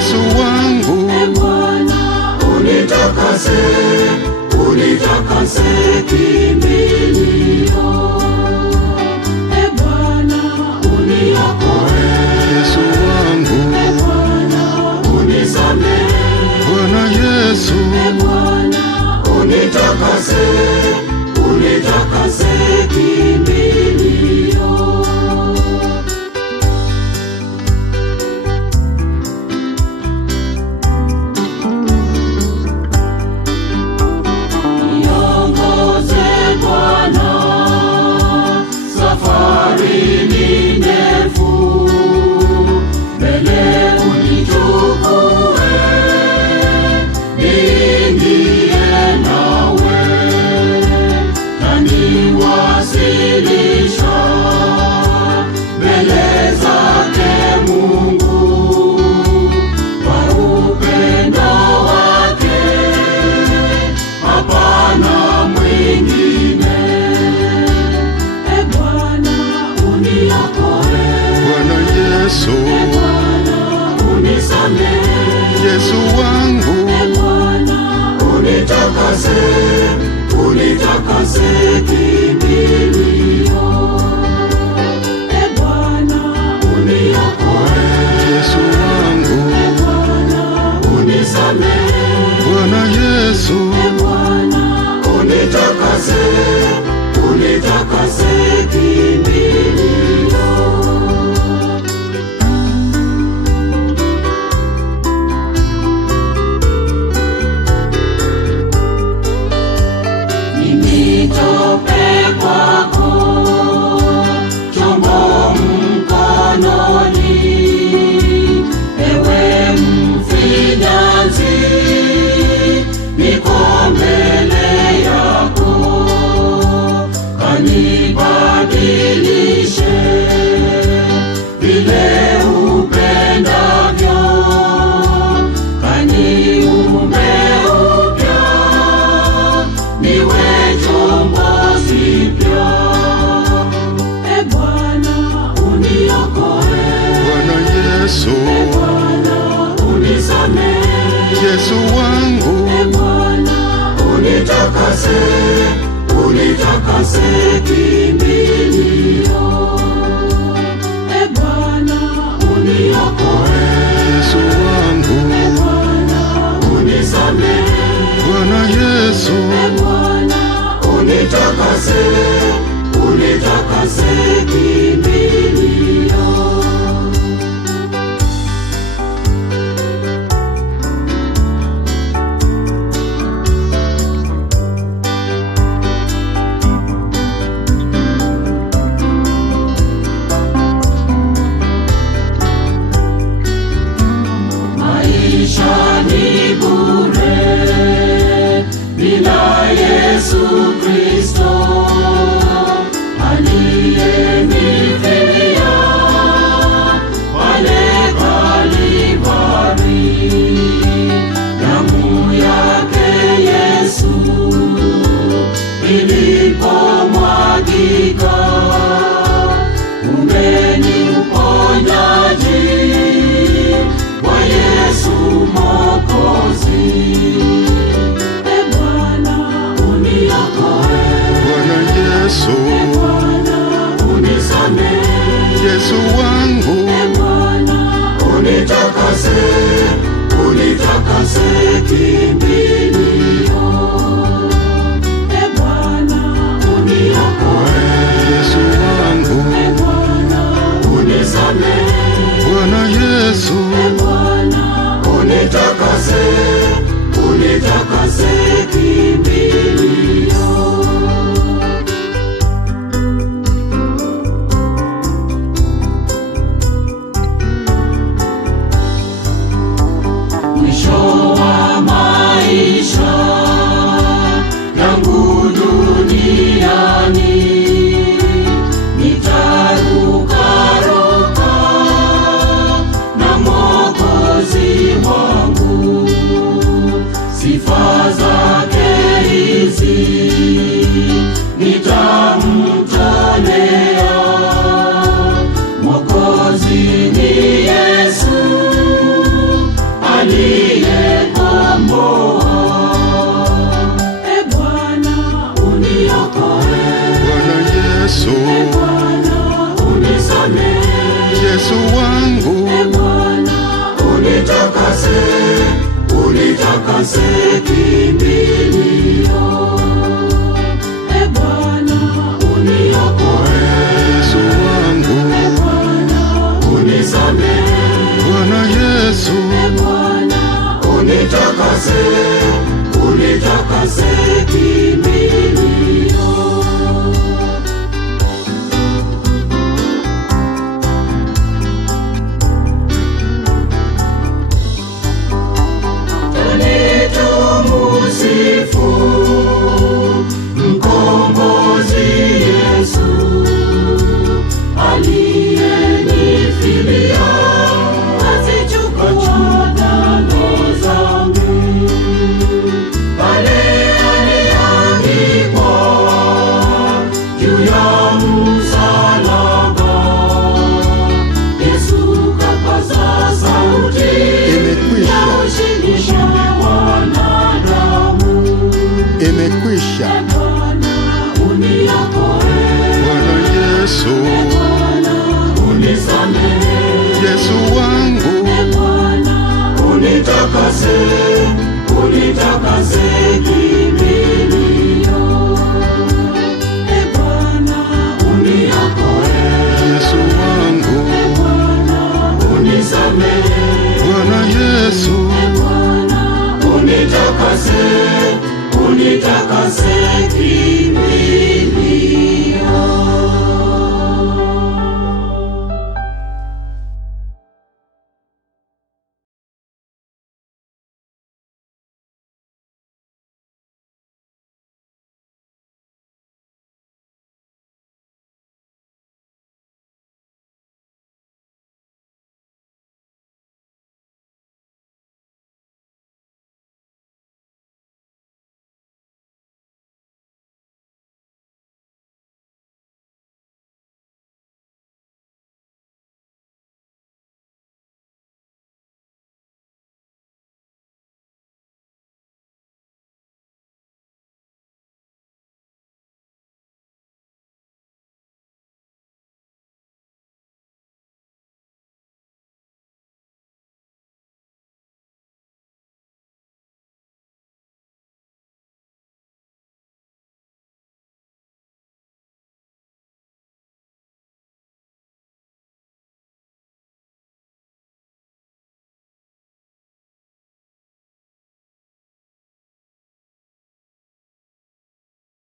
Yesu wangu. Bwana unitakase, unitakase kimbilio. Bwana uniokoe, Yesu wangu. Bwana unisamehe, Bwana Yesu. Bwana unitakase, unitakase kimbilio. Niongoze Bwana, safari ni ndefu, mbele unichukue, niingie nawe, naniwasilisha mbele zake Mungu kwa upendo wake, hapana mwingine. Bwana uniokoe, Bwana Yesu. Bwana unisamehe, Yesu wangu. Bwana unitakase, unitakase kimbilio. Bwana uniokoe, Yesu wangu. Bwana unisamehe, Bwana Yesu. Bwana unitakase, unitakase kimbilio. Nitope kwako, chombo mkononi, ewe mfinyanzi, niko mbele yako, kanibadilishe vile upendavyo, kaniumbe upya, niwe chombo kipya. Bwana uniokoe, Bwana Yesu. Bwana unisamehe, Yesu wangu. Bwana unitakase, unitakase kimbilio. Bwana uniokoe, Yesu wangu. Bwana unisamehe, Bwana Yesu. Bwana unitakase, unitakase kimbilio. Maisha ni bure bila Yesu Kristo aliyenifilia pale Kalvari. Damu yake Yesu ilipomwagika, umeni uponyaji wa Yesu Mwokozi. Bwana uniokoe, aliyekomboa. E Bwana uniokoe, Bwana Yesu, e Bwana unisamehe, Yesu wangu, e Bwana unitakase, unitakase kimbilio. E Bwana uniokoe, Yesu wangu, e Bwana unisamehe, Bwana Yesu, e Bwana unitakase, unitakase kimbilio.